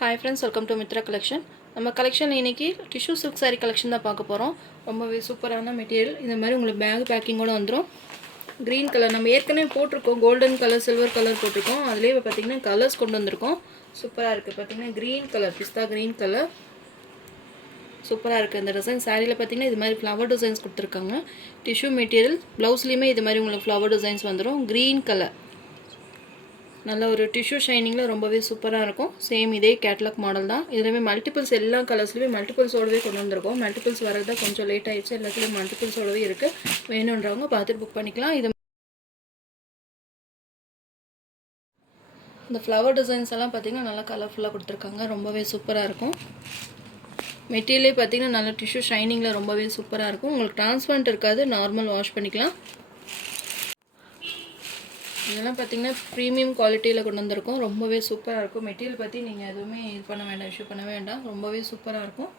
Hi friends, welcome to Mitra collection. நம்ம collection இன்னைக்கு tissue silk saree collection தான் பார்க்க போறோம். ரொம்பவே சூப்பரான மெட்டீரியல். இந்த மாதிரி உங்களுக்கு பேக் பேக்கிங்கோட வந்துரும். கிரீன் கலர் நம்ம ஏற்கனவே போட்டுருக்கோம். கோல்டன் கலர், சில்வர் கலர் போட்டுருக்கோம். அதுலயே பாத்தீங்கன்னா கலர்ஸ் கொண்டு வந்திருக்கோம். சூப்பரா இருக்கு. பாத்தீங்கன்னா கிரீன் கலர், பிஸ்தா கிரீன் கலர். சூப்பரா இருக்கு. இந்த டிசைன் சாரில பாத்தீங்கன்னா இது மாதிரி ஃப்ளவர் டிசைன்ஸ் கொடுத்திருக்காங்க. டிஷ்யூ மெட்டீரியல் ப்ளவுஸ்லயுமே இது மாதிரி உங்களுக்கு ஃப்ளவர் டிசைன்ஸ் வந்துரும். Green colour. நல்ல ஒரு டிஷ்யூ ஷைனிங்ல ரொம்பவே சூப்பரா இருக்கும். சேம் இதே கேட்டலாக் மாடல் தான். இதுலயே மல்டிபிள்ஸ் எல்லா கலர்ஸ்லயே மல்டிபிள்ஸோடவே கொண்டு வந்திருக்கோம். மல்டிபிள்ஸ் வரது கொஞ்சம் லேட் ஆயிடுச்சு. எல்லாத்துலயும் மல்டிபிள்ஸோடவே இருக்கு. வேணும்ன்றவங்க பார்த்து புக் பண்ணிக்கலாம். இது இந்த ஃப்ளவர் டிசைன்ஸ் எல்லாம் பாத்தீங்கன்னா நல்லா கலர்ஃபுல்லா கொடுத்திருக்காங்க. ரொம்பவே சூப்பரா இருக்கும். மெட்டீரியலே பாத்தீங்கன்னா நல்ல டிஷ்யூ ஷைனிங்ல ரொம்பவே சூப்பரா இருக்கும். உங்களுக்கு டிரான்ஸ்பரண்ட் இருக்காது. நார்மல் வாஷ் பண்ணிக்கலாம். இதெல்லாம் பார்த்தீங்கன்னா ப்ரீமியம் குவாலிட்டியில் கொண்டு வந்திருக்கோம். ரொம்பவே சூப்பராக இருக்கும். மெட்டீரியல் பற்றி நீங்கள் எதுவுமே இது பண்ண வேண்டாம், இஷ்யூ பண்ண வேண்டாம். ரொம்பவே சூப்பராக இருக்கும்.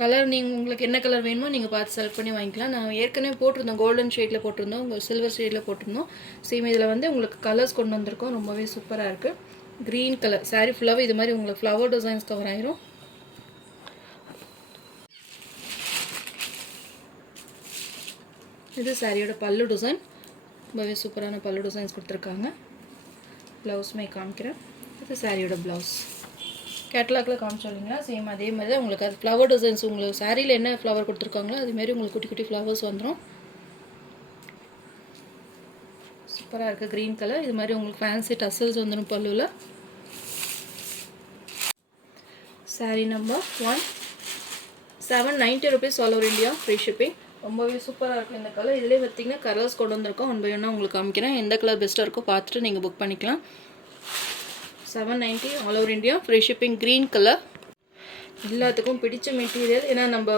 கலர் நீங்கள் உங்களுக்கு என்ன கலர் வேணுமோ நீங்கள் பார்த்து செலக்ட் பண்ணி வாங்கிக்கலாம். நான் ஏற்கனவே போட்டிருந்தோம், கோல்டன் ஷேடில் போட்டிருந்தோம், உங்கள் சில்வர் ஷேடில் போட்டிருந்தோம். சேம் இதில் வந்து உங்களுக்கு கலர்ஸ் கொண்டு வந்திருக்கோம். ரொம்பவே சூப்பராக இருக்குது. க்ரீன் கலர் சாரீ ஃபுல்லாகவே இது மாதிரி உங்களுக்கு ஃப்ளவர் டிசைன்ஸ் கவர் ஆயிரும். இது சாரியோட பல்லு டிசைன். ரொம்பவே சூப்பரான பல்லு டிசைன்ஸ் கொடுத்துருக்காங்க. ப்ளவுஸுமே காமிக்கிறேன். இது சாரியோட ப்ளவுஸ். கேட்டலாகில் காமிச்சோம் இல்லைங்களா, சேம் அதே மாதிரி தான் உங்களுக்கு அது ஃப்ளவர் டிசைன்ஸ் உங்களுக்கு சாரியில் என்ன ஃப்ளவர் கொடுத்துருக்காங்களோ அதுமாரி உங்களுக்கு குட்டி குட்டி ஃப்ளவர்ஸ் வந்துடும். சூப்பராக இருக்குது. Green colour. இது மாதிரி உங்களுக்கு ஃபேன்சி டசல்ஸ் வந்துடும் பல்லுவில். Sari number 1, 790 rupees all over India, free shipping. ரொம்பவே சூப்பராக இருக்கும் இந்த கலர். இதிலே பார்த்தீங்கன்னா கலர்ஸ் கொண்டு வந்திருக்கோம். ஒன் பை ஒன்னாக உங்களுக்கு காமிக்கிறேன். எந்த கலர் பெஸ்ட்டாக இருக்கோ பார்த்துட்டு நீங்கள் புக் பண்ணிக்கலாம். 790 all over India, free shipping. Green colour. எல்லாத்துக்கும் பிடிச்ச மெட்டீரியல். ஏன்னா நம்ம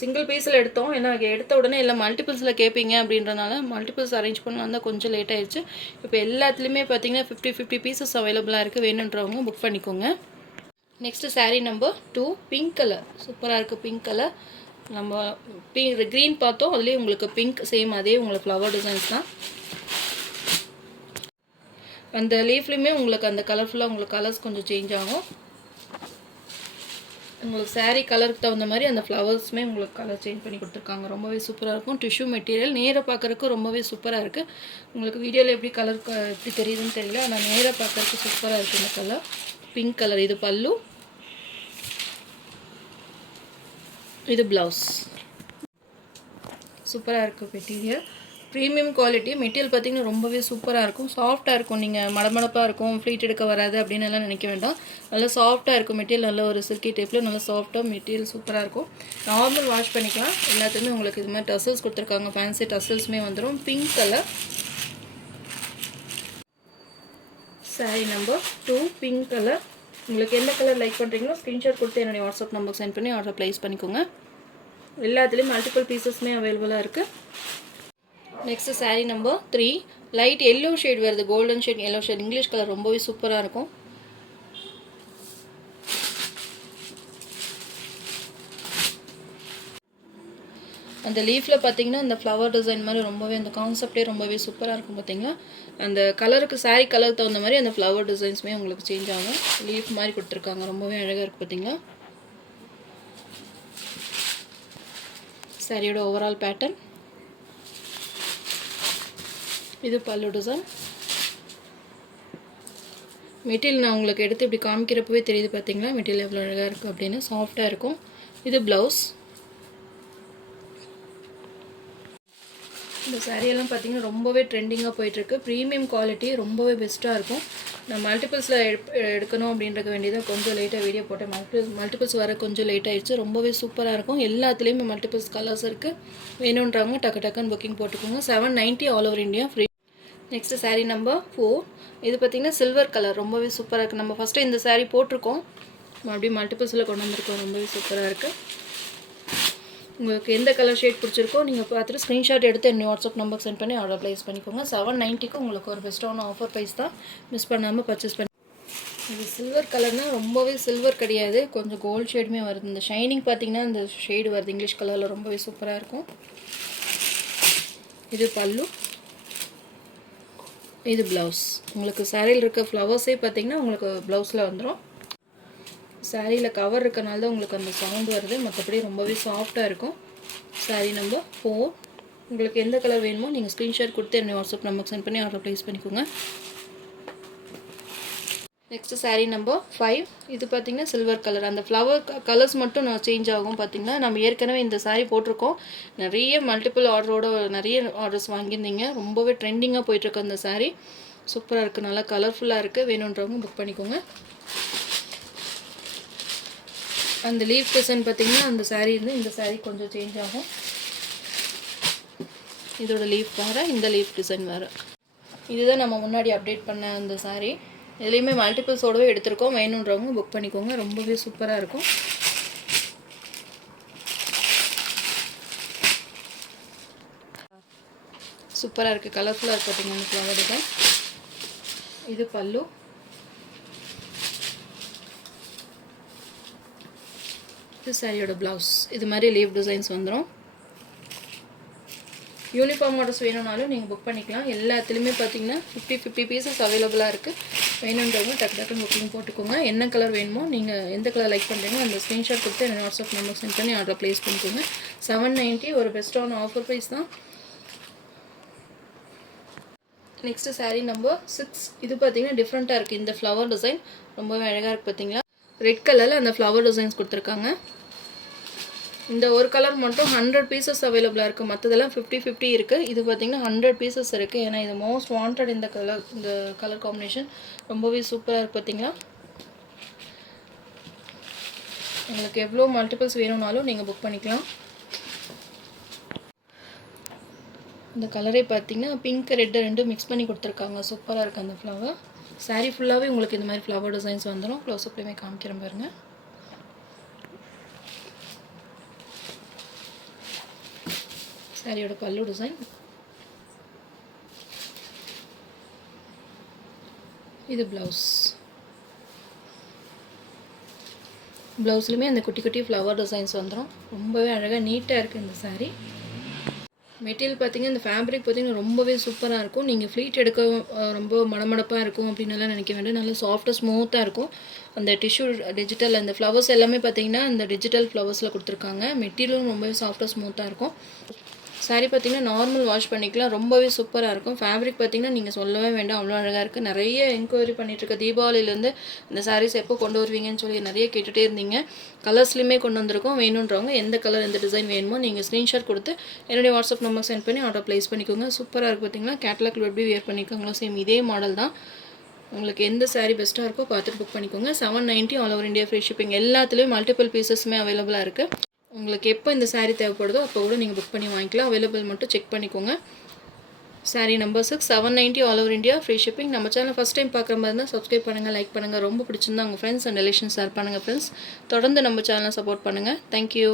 சிங்கிள் பீஸில் எடுத்தோம். ஏன்னா எடுத்த உடனே எல்லாம் மல்டிபிள்ஸில் கேட்பீங்க அப்படின்றனால மல்டிபிள்ஸ் அரேஞ்ச் பண்ணலாம் தான் கொஞ்சம் லேட் ஆயிடுச்சு. இப்போ எல்லாத்துலேயுமே பார்த்தீங்கன்னா 50 பீசஸ் அவைலபிளாக இருக்குது. வேணுன்றவங்க புக் பண்ணிக்கோங்க. Next sari number 2, pink colour. சூப்பராக இருக்குது. Pink colour. நம்ம க்ரீன் பார்த்தோம், அதுலேயே உங்களுக்கு பிங்க் சேம் அதே உங்களுக்கு ஃப்ளவர் டிசைன்ஸ் தான். அந்த லீஃப்லையுமே உங்களுக்கு அந்த கலர்ஃபுல்லாக உங்களுக்கு கலர்ஸ் கொஞ்சம் சேஞ்ச் ஆகும். உங்களுக்கு சாரீ கலருக்கு தகுந்த மாதிரி அந்த ஃப்ளவர்ஸுமே உங்களுக்கு கலர் சேஞ்ச் பண்ணி கொடுத்துருக்காங்க. ரொம்பவே சூப்பராக இருக்கும். டிஷ்யூ மெட்டீரியல் நேராக பார்க்குறதுக்கு ரொம்பவே சூப்பராக இருக்குது. உங்களுக்கு வீடியோவில் எப்படி கலர் எப்படி தெரியுதுன்னு தெரியல, ஆனால் நேராக பார்க்குறதுக்கு சூப்பராக இருக்குது இந்த கலர். Pink colour. இது பல்லு, இது ப்ளவுஸ். சூப்பராக இருக்குது மெட்டீரியல். Premium quality. மெட்டீரியல் பார்த்திங்கன்னா ரொம்பவே சூப்பராக இருக்கும். சாஃப்டாக இருக்கும். நீங்கள் மடமடப்பாக இருக்கும், ஃப்ளீட் எடுக்க வராது அப்படின்னு எல்லாம் நினைக்க வேண்டாம். நல்லா சாஃப்டாக இருக்கும் மெட்டீரியல். நல்ல ஒரு சில்கி டைப்பில் நல்லா சாஃப்டாக மெட்டீரியல் சூப்பராக இருக்கும். நார்மல் வாஷ் பண்ணிக்கலாம். எல்லாத்துக்குமே உங்களுக்கு இது மாதிரி டசல்ஸ் கொடுத்துருக்காங்க. ஃபேன்சி டசல்ஸுமே வந்துடும். Pink colour. Sari number 2, pink colour. உங்களுக்கு எந்த கலர் லைக் பண்ணுறீங்களோ ஸ்க்ரீன்ஷாட் கொடுத்து என்னுடைய வாட்ஸ்அப் நம்பருக்கு சென்ட் பண்ணி ஆர்டர் ப்ளேஸ் பண்ணிக்கோங்க. எல்லாத்துலேயும் மல்டிபிள் பீசஸ்மே அவைலபிளாக இருக்குது. Next sari number 3, light yellow shade வருது. Golden shade, yellow shade, English colour. ரொம்பவே சூப்பராக இருக்கும். அந்த லீஃபில் பார்த்தீங்கன்னா இந்த ஃப்ளவர் டிசைன் மாதிரி ரொம்பவே அந்த கான்செப்டே ரொம்பவே சூப்பராக இருக்கும். பார்த்தீங்களா, அந்த கலருக்கு சாரீ கலருக்கு தகுந்த மாதிரி அந்த ஃப்ளவர் டிசைன்ஸுமே உங்களுக்கு சேஞ்ச் ஆகும். லீஃப் மாதிரி கொடுத்துருக்காங்க. ரொம்பவே அழகாக இருக்குது. பார்த்தீங்களா, சாரியோட ஓவரால் பேட்டர்ன். இது பல்லு டிசைன். மெட்டீரியல் நான் உங்களுக்கு எடுத்து இப்படி காமிக்கிறப்பவே தெரியுது. பார்த்தீங்களா மெட்டீரியல் எவ்வளோ அழகாக இருக்குது அப்படின்னு. சாஃப்டாக இருக்கும். இது ப்ளவுஸ். இந்த சாரியெல்லாம் பார்த்தீங்கன்னா ரொம்பவே ட்ரெண்டிங்காக போயிட்டுருக்கு. Premium quality. ரொம்பவே பெஸ்ட்டாக இருக்கும். நான் மல்டிபிள்ஸில் எடுக்கணும் அப்படின்றக்க வேண்டியதாக கொஞ்சம் லேட்டாக வீடியோ போட்டேன். மல்டிபிள்ஸ் வர கொஞ்சம் லேட் ஆகிடுச்சு. ரொம்பவே சூப்பராக இருக்கும். எல்லாத்துலேயுமே மல்டிபிள்ஸ் கலர்ஸ் இருக்குது. வேணுன்றவங்க டக்கு டக்குன்னு புக்கிங் போட்டுக்கோங்க. 790 all over India, free. Next sari number 4. இது பார்த்திங்கன்னா சில்வர் கலர். ரொம்பவே சூப்பராக இருக்குது. நம்ம ஃபஸ்ட்டு இந்த சாரீ போட்டிருக்கோம், மறுபடியும் மல்டிபிள்ஸில் கொண்டு வந்திருக்கோம். ரொம்பவே சூப்பராக இருக்குது. உங்களுக்கு எந்த கலர் ஷேட் பிடிச்சிருக்கோ நீங்கள் பார்த்துட்டு ஸ்க்ரீன்ஷாட் எடுத்து என்னோட வாட்ஸ்அப் நம்பருக்கு சென்ட் பண்ணி ஆர்டர் ப்ளேஸ் பண்ணிக்கோங்க. 790க்கு உங்களுக்கு ஒரு பெஸ்ட்டான ஆஃபர் ப்ரைஸ் தான். மிஸ் பண்ணாமல் பர்ச்சேஸ் பண்ணி. இது சில்வர் கலர்னால் ரொம்பவே சில்வர் கிடையாது, கொஞ்சம் கோல்டு ஷேடுமே வருது. இந்த ஷைனிங் பார்த்தீங்கன்னா இந்த ஷேடு வருது இங்கிலீஷ் கலரில். ரொம்பவே சூப்பராக இருக்கும். இது பல்லு, இது ப்ளவுஸ். உங்களுக்கு சாரியில் இருக்க ஃப்ளவர்ஸே பார்த்தீங்கன்னா உங்களுக்கு ப்ளவுஸில் வந்துடும். சாரியில் கவர் இருக்கனால தான் உங்களுக்கு அந்த சவுண்ட் வருது, மற்றபடி ரொம்பவே சாஃப்டாக இருக்கும். சாரீ நம்பர் 4. உங்களுக்கு எந்த கலர் வேணுமோ நீங்கள் ஸ்க்ரீன்ஷாட் கொடுத்து என்னை வாட்ஸ்அப் நம்பருக்கு சென்ட் பண்ணி ஆர்டர் ப்ளேஸ் பண்ணிக்கோங்க. Next sari number 5. இது பார்த்திங்கன்னா சில்வர் கலர். அந்த ஃப்ளவர் கலர்ஸ் மட்டும் நான் சேஞ்ச் ஆகும். பார்த்திங்கன்னா நம்ம ஏற்கனவே இந்த சாரீ போட்டிருக்கோம். நிறைய மல்டிபிள் ஆர்டரோட நிறைய ஆர்டர்ஸ் வாங்கியிருந்தீங்க. ரொம்பவே ட்ரெண்டிங்காக போயிட்டுருக்கு அந்த சாரீ. சூப்பராக இருக்குது, நல்லா கலர்ஃபுல்லாக இருக்குது. வேணுன்றவங்க புக் பண்ணிக்கோங்க. அந்த லீஃப் டிசைன் பார்த்திங்கன்னா அந்த சாரீ இருந்து இந்த சாரீ கொஞ்சம் சேஞ்ச் ஆகும். இதோட லீஃப் வேறு, இந்த லீஃப் டிசைன் வேறு. இதுதான் நம்ம முன்னாடி அப்டேட் பண்ண அந்த சாரீ. இதுலேயுமே மல்டிபிள்ஸோடவே எடுத்திருக்கோம். வேணுன்றவங்க புக் பண்ணிக்கோங்க. ரொம்பவே சூப்பராக இருக்கும். சூப்பராக இருக்குது, கலர்ஃபுல்லாக இருக்குது. பார்த்திங்கன்னா இந்த ஃப்ளவர் டிசைன். இது பல்லு. இது சாரியோட ப்ளவுஸ். இது மாதிரி லீவ் டிசைன்ஸ் வந்துடும். யூனிஃபார்ம் ஆர்டர்ஸ் வேணும்னாலும் நீங்கள் புக் பண்ணிக்கலாம். எல்லாத்துலேயுமே பார்த்தீங்கன்னா 50 பீசஸ் அவைலபிளாக இருக்குது. வேணுன்றவங்க டக்கு டக்குன்னு புக்கிங் போட்டுக்கோங்க. என்ன கலர் வேணுமோ, நீங்கள் எந்த கலர் லைக் பண்ணுறீங்களோ அந்த ஸ்க்ரீன்ஷாட் கொடுத்து என்னோட வாட்ஸ்அப் நம்பர் சென்ட் பண்ணி ஆர்டர் ப்ளேஸ் பண்ணிக்கோங்க. 790 ஒரு பெஸ்ட்டான ஆஃபர் ப்ரைஸ் தான். Next sari number 6. இது பார்த்தீங்கன்னா டிஃப்ரெண்ட்டாக இருக்குது. இந்த ஃப்ளவர் டிசைன் ரொம்பவே அழகாக இருக்குது. பார்த்தீங்களா, ரெட் கலரில் அந்த ஃப்ளவர் டிசைன்ஸ் கொடுத்துருக்காங்க. இந்த ஒரு கலர் மட்டும் 100 பீசஸ் அவைலபிளாக இருக்குது. மற்றதெல்லாம் 50 இருக்குது. இது பார்த்திங்கன்னா 100 பீசஸ் இருக்குது. ஏன்னா இது மோஸ்ட் வாண்டட். இந்த கலர் காம்பினேஷன் ரொம்பவே சூப்பராக இருக்குது. பார்த்திங்களா, உங்களுக்கு எவ்வளோ மல்டிபிள்ஸ் வேணும்னாலும் நீங்கள் புக் பண்ணிக்கலாம். இந்த கலரே பார்த்திங்கன்னா பிங்க் ரெட்டு ரெண்டும் மிக்ஸ் பண்ணி கொடுத்துருக்காங்க. சூப்பராக இருக்குது அந்த ஃப்ளவர். சாரீ ஃபுல்லாகவே உங்களுக்கு இந்த மாதிரி ஃப்ளவர் டிசைன்ஸ் வந்துடும். க்ளோஸ்அப்லேயுமே காமிக்கிறேன் பாருங்கள். சாரியோட பல்லு டிசைன். இது ப்ளவுஸ். ப்ளவுஸ்லையுமே அந்த குட்டி குட்டி ஃப்ளவர் டிசைன்ஸ் வந்துடும். ரொம்பவே அழகாக நீட்டாக இருக்குது இந்த சாரீ. மெட்டீரியல் பார்த்திங்கன்னா இந்த ஃபேப்ரிக் பார்த்திங்கன்னா ரொம்பவே சூப்பராக இருக்கும். நீங்கள் ஃப்ளீட் எடுக்க ரொம்ப மடமடப்பாக இருக்கும் அப்படின்னலாம் நினைக்க வேண்டாம். நல்லா சாஃப்டாக ஸ்மூத்தாக இருக்கும். அந்த டிஷ்யூ டிஜிட்டல் அந்த ஃப்ளவர்ஸ் எல்லாமே பார்த்திங்கன்னா அந்த டிஜிட்டல் ஃப்ளவர்ஸில் கொடுத்துருக்காங்க. மெட்டீரியலும் ரொம்பவே சாஃப்டாக ஸ்மூத்தாக இருக்கும். சாரீ பார்த்திங்கன்னா நார்மல் வாஷ் பண்ணிக்கலாம். ரொம்பவே சூப்பராக இருக்கும். ஃபேப்ரிக் பார்த்திங்கன்னா நீங்கள் சொல்லவே வேண்டாம், அவ்வளோ அழகாக இருக்குது. நிறைய என்கொயரி பண்ணிகிட்ருக்க தீபாவளியிலேருந்து இந்த சாரீஸ் எப்போ கொண்டு வருவீங்கன்னு சொல்லி நிறைய கேட்டுகிட்டே இருந்தீங்க. கலர்ஸ்லையுமே கொண்டு வந்திருக்கோம். வேணுன்றவங்க எந்த கலர் எந்த டிசைன் வேணுமோ நீங்கள் ஸ்க்ரீன்ஷாட் கொடுத்து என்னுடைய வாட்ஸ்அப் நம்பர் சென்ட் பண்ணி ஆர்டர் ப்ளேஸ் பண்ணிக்கோங்க. சூப்பராக இருக்குது. பார்த்திங்கன்னா கேட்லாக் எப்படி வியர் பண்ணிக்கோங்களோ சேம் இதே மாடல் தான். உங்களுக்கு எந்த சாரீ பெஸ்ட்டாக இருக்கோ பார்த்துட்டு புக் பண்ணிக்கோங்க. 790 all over India free shipping. எல்லாத்துலேயும் மல்டிபிள் பீசஸுமே அவைலபிளாக இருக்குது. உங்களுக்கு எப்போ இந்த சாரீ தேவைப்படுதோ அப்போ கூட நீங்கள் புக் பண்ணி வாங்கிக்கலாம். அவைலபிள் மட்டும் செக் பண்ணிக்கோங்க. Sari number 6, 790 all over India free shipping. நம்ம சேனல் ஃபஸ்ட் டைம் பார்க்குற மாதிரி இருந்தால் சப்ஸ்கிரைப் பண்ணுங்கள், லைக் பண்ணுங்கள். ரொம்ப பிடிச்சிருந்தா உங்கள் ஃப்ரெண்ட்ஸ் அண்ட் ரிலேஷன்ஸ் ஷேர் பண்ணுங்கள். ஃப்ரெண்ட்ஸ் தொடர்ந்து நம்ம சேனலை சப்போர்ட் பண்ணுங்கள். தேங்க்யூ.